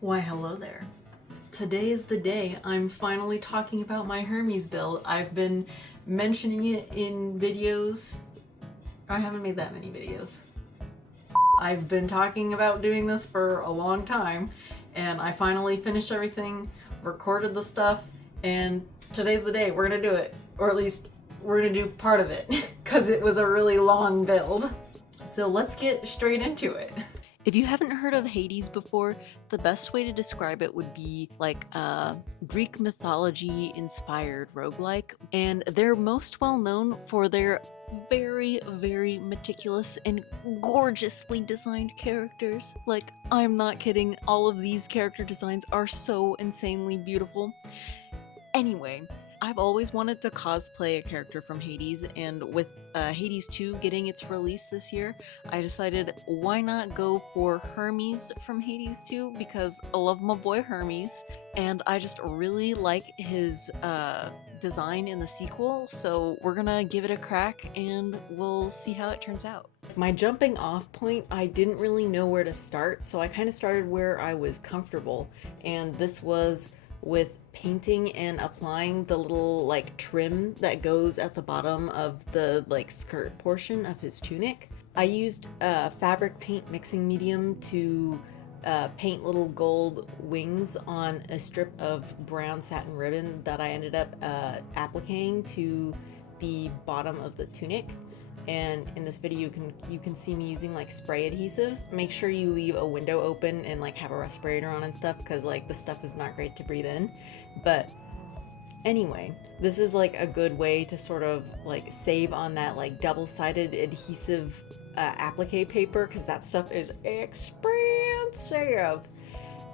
Why hello there. Today is the day I'm finally talking about my Hermes build. I've been mentioning it in videos. I haven't made that many videos. I've been talking about doing this for a long time, and I finally finished everything, recorded the stuff, and today's the day. We're gonna do it. Or at least we're gonna do part of it, because it was a really long build. So let's get straight into it. If you haven't heard of Hades before, the best way to describe it would be like a Greek mythology inspired roguelike, and they're most well known for their very meticulous and gorgeously designed characters. Like, I'm not kidding, all of these character designs are so insanely beautiful. Anyway, I've always wanted to cosplay a character from Hades, and with Hades 2 getting its release this year, I decided why not go for Hermes from Hades 2, because I love my boy Hermes, and I just really like his design in the sequel, so we're gonna give it a crack and we'll see how it turns out. My jumping off point, I didn't really know where to start, so I kind of started where I was comfortable, and this was with painting and applying the little like trim that goes at the bottom of the like skirt portion of his tunic. I used fabric paint mixing medium to paint little gold wings on a strip of brown satin ribbon that I ended up appliquing to the bottom of the tunic. And in this video you can see me using like spray adhesive. Make sure you leave a window open and like have a respirator on and stuff, because like the stuff is not great to breathe in. But anyway, this is like a good way to sort of like save on that like double-sided adhesive applique paper, because that stuff is expensive.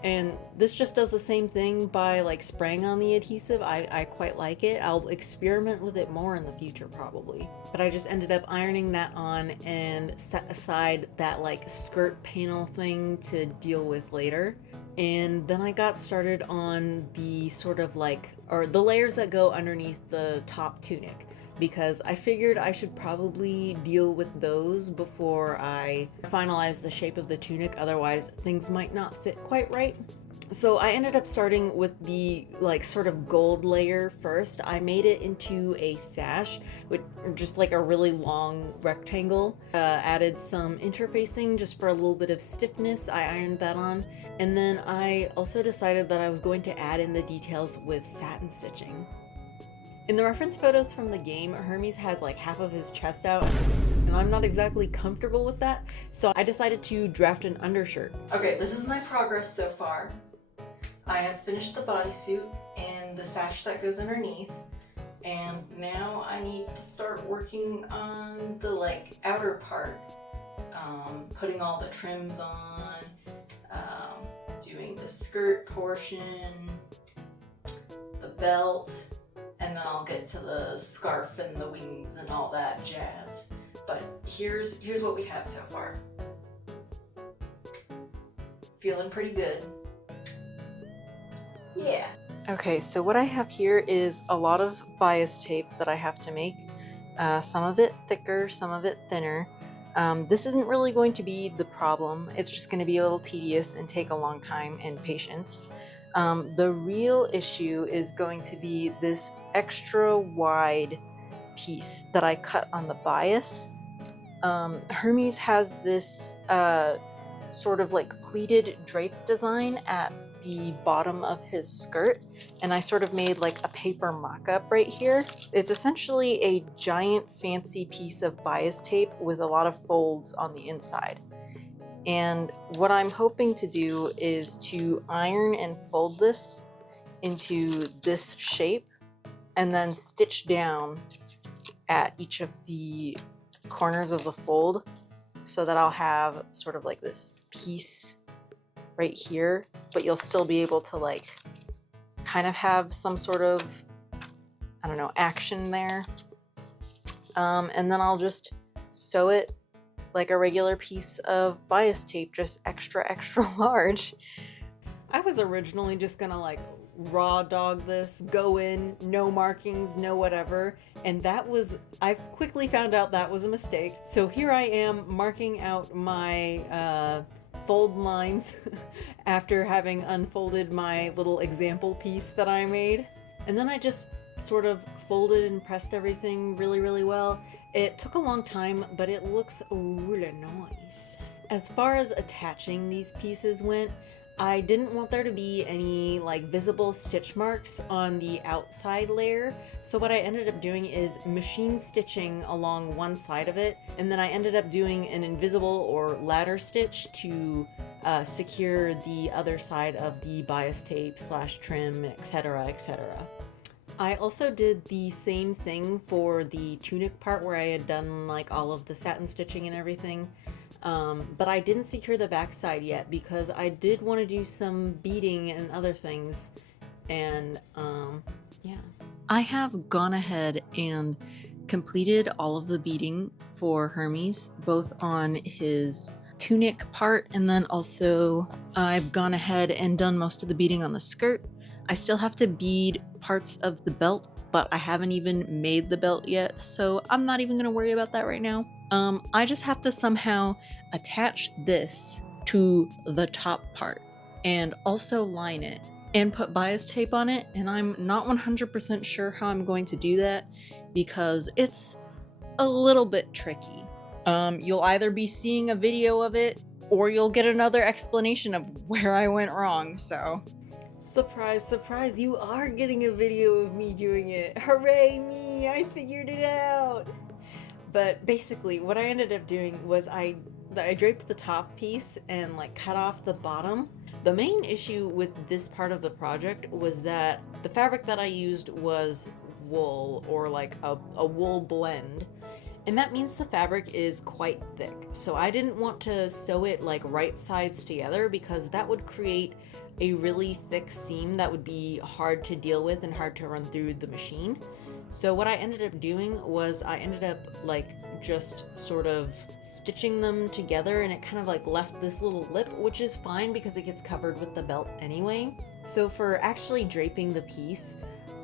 And this just does the same thing by like spraying on the adhesive. I quite like it. I'll experiment with it more in the future probably. But I just ended up ironing that on and set aside that like skirt panel thing to deal with later. And then I got started on the sort of like, or the layers that go underneath the top tunic, because I figured I should probably deal with those before I finalize the shape of the tunic, otherwise things might not fit quite right. So I ended up starting with the like sort of gold layer first. I made it into a sash with just like a really long rectangle. Added some interfacing just for a little bit of stiffness. I ironed that on. And then I also decided that I was going to add in the details with satin stitching. In the reference photos from the game, Hermes has like half of his chest out, and I'm not exactly comfortable with that, so I decided to draft an undershirt. Okay, this is my progress so far. I have finished the bodysuit and the sash that goes underneath, and now I need to start working on the like outer part, putting all the trims on, doing the skirt portion, the belt, and then I'll get to the scarf and the wings and all that jazz. But here's what we have so far. Feeling pretty good. Yeah. Okay, so what I have here is a lot of bias tape that I have to make. Some of it thicker, some of it thinner. This isn't really going to be the problem. It's just going to be a little tedious and take a long time and patience. The real issue is going to be this extra wide piece that I cut on the bias. Hermes has this sort of like pleated drape design at the bottom of his skirt, and I sort of made like a paper mock-up right here. It's essentially a giant fancy piece of bias tape with a lot of folds on the inside. And what I'm hoping to do is to iron and fold this into this shape and then stitch down at each of the corners of the fold, so that I'll have sort of like this piece right here, but you'll still be able to like kind of have some sort of, I don't know, action there. And then I'll just sew it like a regular piece of bias tape, just extra large. I was originally just gonna like raw dog this, go in, no markings, no whatever, and I quickly found out that was a mistake. So here I am marking out my fold lines after having unfolded my little example piece that I made. And then I just sort of folded and pressed everything really, really well. It took a long time, but it looks really nice. As far as attaching these pieces went, I didn't want there to be any like visible stitch marks on the outside layer, so what I ended up doing is machine stitching along one side of it, and then I ended up doing an invisible or ladder stitch to secure the other side of the bias tape / trim, etc., etc. I also did the same thing for the tunic part where I had done like all of the satin stitching and everything. But I didn't secure the backside yet because I did want to do some beading and other things. And yeah. I have gone ahead and completed all of the beading for Hermes, both on his tunic part, and then also I've gone ahead and done most of the beading on the skirt. I still have to bead parts of the belt, but I haven't even made the belt yet, so I'm not even going to worry about that right now. I just have to somehow attach this to the top part and also line it and put bias tape on it, and I'm not 100% sure how I'm going to do that because it's a little bit tricky. You'll either be seeing a video of it or you'll get another explanation of where I went wrong, so. Surprise, surprise, you are getting a video of me doing it. Hooray me, I figured it out. But basically what I ended up doing was I draped the top piece and like cut off the bottom. The main issue with this part of the project was that the fabric that I used was wool, or like a wool blend. And that means the fabric is quite thick. So I didn't want to sew it like right sides together because that would create a really thick seam that would be hard to deal with and hard to run through the machine. So what I ended up doing was I ended up like just sort of stitching them together, and it kind of like left this little lip, which is fine because it gets covered with the belt anyway. So for actually draping the piece,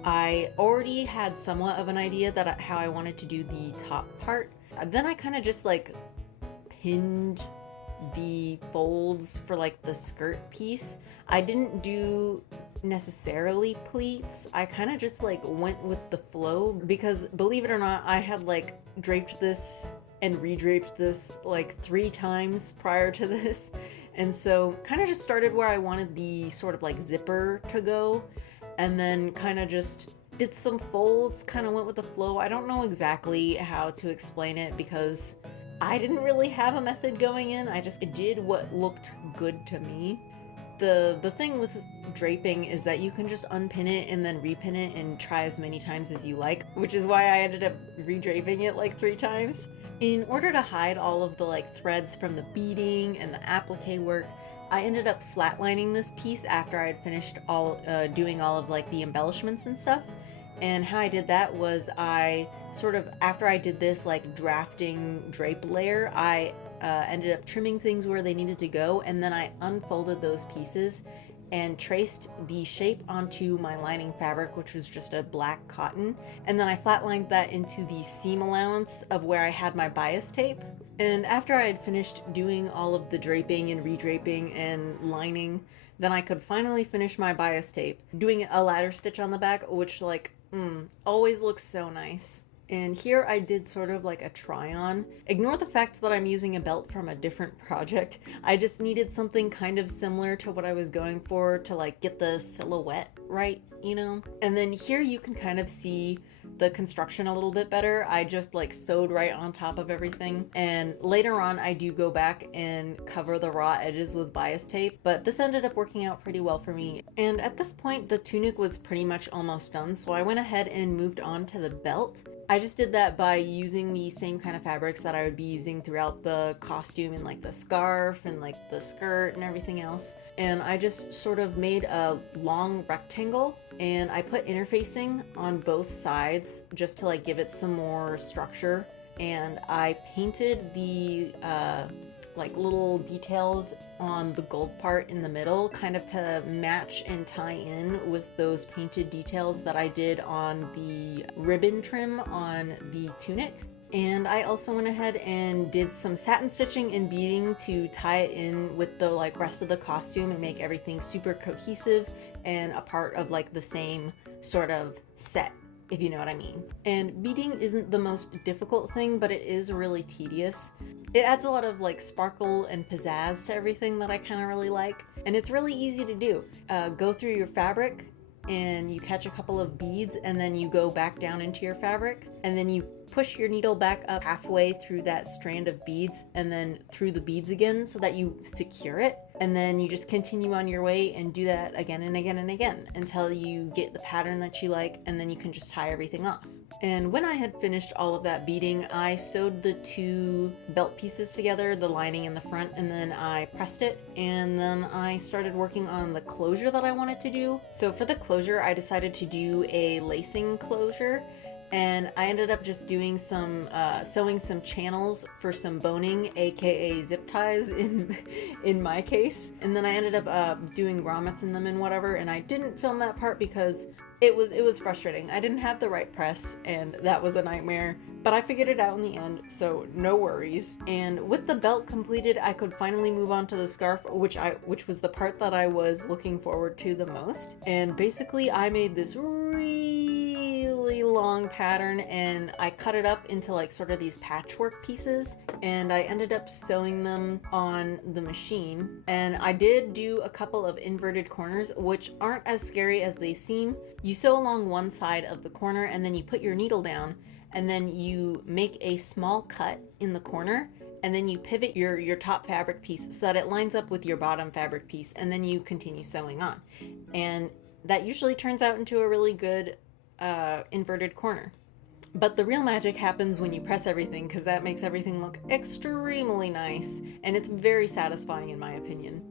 I already had somewhat of an idea that how I wanted to do the top part. Then I kind of just like pinned the folds for like the skirt piece. I didn't do necessarily pleats. I kind of just like went with the flow because, believe it or not, I had like draped this and redraped this like 3 times prior to this, and so kind of just started where I wanted the sort of like zipper to go, and then kind of just did some folds, kind of went with the flow. I don't know exactly how to explain it because I didn't really have a method going in. I just did what looked good to me. The thing with draping is that you can just unpin it and then repin it and try as many times as you like, which is why I ended up redraping it like 3 times. In order to hide all of the like threads from the beading and the applique work, I ended up flatlining this piece after I had finished doing all of like the embellishments and stuff. And how I did that was I sort of, after I did this like drafting drape layer, I ended up trimming things where they needed to go, and then I unfolded those pieces and traced the shape onto my lining fabric, which was just a black cotton, and then I flatlined that into the seam allowance of where I had my bias tape. And after I had finished doing all of the draping and redraping and lining, then I could finally finish my bias tape, doing a ladder stitch on the back, which like always looks so nice. And here I did sort of like a try on. Ignore the fact that I'm using a belt from a different project. I just needed something kind of similar to what I was going for to like get the silhouette right, you know? And then here you can kind of see the construction a little bit better. I just like sewed right on top of everything. And later on I do go back and cover the raw edges with bias tape, but this ended up working out pretty well for me. And at this point the tunic was pretty much almost done, so I went ahead and moved on to the belt. I just did that by using the same kind of fabrics that I would be using throughout the costume, and like the scarf and like the skirt and everything else. And I just sort of made a long rectangle, and I put interfacing on both sides just to like give it some more structure. And I painted the like little details on the gold part in the middle, kind of to match and tie in with those painted details that I did on the ribbon trim on the tunic. And I also went ahead and did some satin stitching and beading to tie it in with the like rest of the costume and make everything super cohesive and a part of like the same sort of set, if you know what I mean. And beading isn't the most difficult thing, but it is really tedious. It adds a lot of like sparkle and pizzazz to everything that I kind of really like, and it's really easy to do. Go through your fabric and you catch a couple of beads, and then you go back down into your fabric, and then you push your needle back up halfway through that strand of beads and then through the beads again so that you secure it. And then you just continue on your way and do that again and again and again until you get the pattern that you like, and then you can just tie everything off. And when I had finished all of that beading, I sewed the two belt pieces together, the lining in the front, and then I pressed it, and then I started working on the closure that I wanted to do. So for the closure, I decided to do a lacing closure, and I ended up just doing some sewing some channels for some boning, aka zip ties in my case, and then I ended up doing grommets in them and whatever. And I didn't film that part because it was frustrating. I didn't have the right press, and that was a nightmare, but I figured it out in the end, so no worries. And with the belt completed, I could finally move on to the scarf, which was the part that I was looking forward to the most. And basically I made this really long pattern, and I cut it up into like sort of these patchwork pieces, and I ended up sewing them on the machine. And I did do a couple of inverted corners, which aren't as scary as they seem. You sew along one side of the corner, and then you put your needle down, and then you make a small cut in the corner, and then you pivot your top fabric piece so that it lines up with your bottom fabric piece, and then you continue sewing on. And that usually turns out into a really good inverted corner. But the real magic happens when you press everything, because that makes everything look extremely nice, and it's very satisfying in my opinion.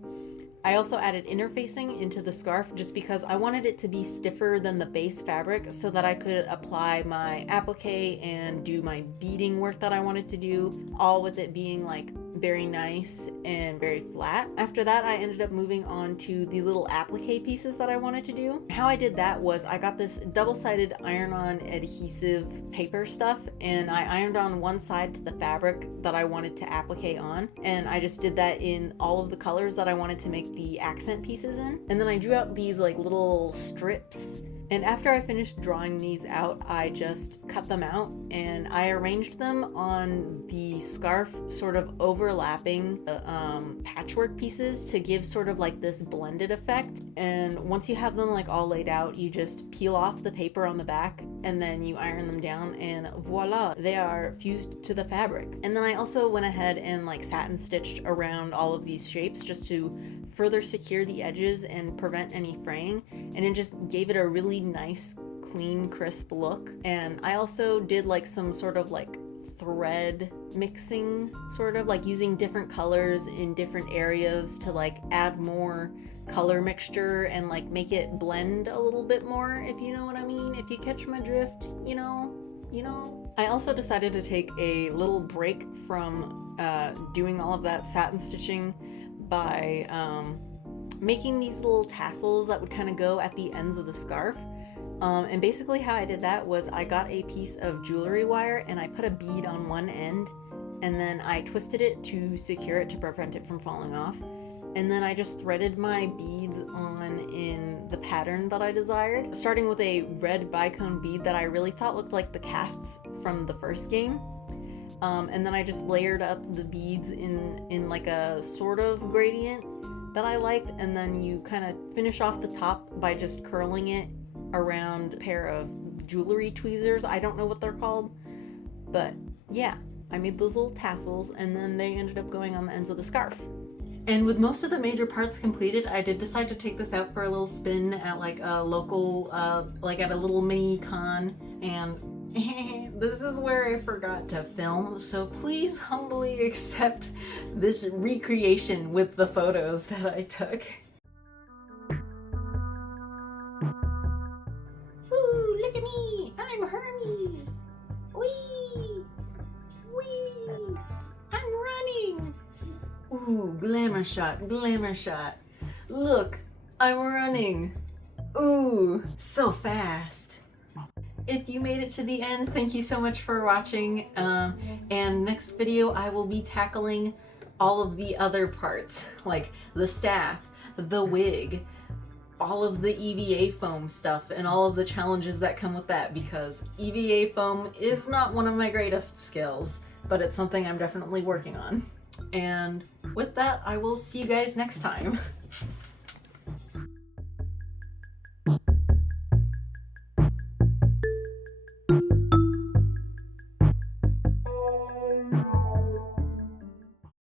I also added interfacing into the scarf just because I wanted it to be stiffer than the base fabric so that I could apply my applique and do my beading work that I wanted to do, all with it being like very nice and very flat. After that, I ended up moving on to the little applique pieces that I wanted to do. How I did that was I got this double-sided iron-on adhesive paper stuff, and I ironed on one side to the fabric that I wanted to applique on, and I just did that in all of the colors that I wanted to make the accent pieces in. And then I drew out these like little strips, and after I finished drawing these out, I just cut them out and I arranged them on the scarf, sort of overlapping the patchwork pieces to give sort of like this blended effect. And once you have them like all laid out, you just peel off the paper on the back and then you iron them down, and voila, they are fused to the fabric. And then I also went ahead and like satin stitched around all of these shapes just to further secure the edges and prevent any fraying, and it just gave it a really nice, clean, crisp look. And I also did like some sort of like thread mixing, sort of like using different colors in different areas to like add more color mixture and like make it blend a little bit more, if you know what I mean, if you catch my drift, you know. I also decided to take a little break from doing all of that satin stitching by making these little tassels that would kind of go at the ends of the scarf. And basically how I did that was I got a piece of jewelry wire and I put a bead on one end, and then I twisted it to secure it to prevent it from falling off. And then I just threaded my beads on in the pattern that I desired, starting with a red bicone bead that I really thought looked like the casts from the first game. And then I just layered up the beads in like a sort of gradient that I liked, and then you kind of finish off the top by just curling it around a pair of jewelry tweezers. I don't know what they're called, but yeah, I made those little tassels, and then they ended up going on the ends of the scarf. And with most of the major parts completed, I did decide to take this out for a little spin at like a local, like at a little mini con, and this is where I forgot to film, so please humbly accept this recreation with the photos that I took. Ooh, look at me! I'm Hermes! Whee! Whee! I'm running! Ooh, glamour shot, glamour shot. Look, I'm running. Ooh, so fast. if you made it to the end, thank you so much for watching. And next video I will be tackling all of the other parts, like the staff, the wig, all of the EVA foam stuff, and all of the challenges that come with that, because EVA foam is not one of my greatest skills, but it's something I'm definitely working on. And with that, I will see you guys next time.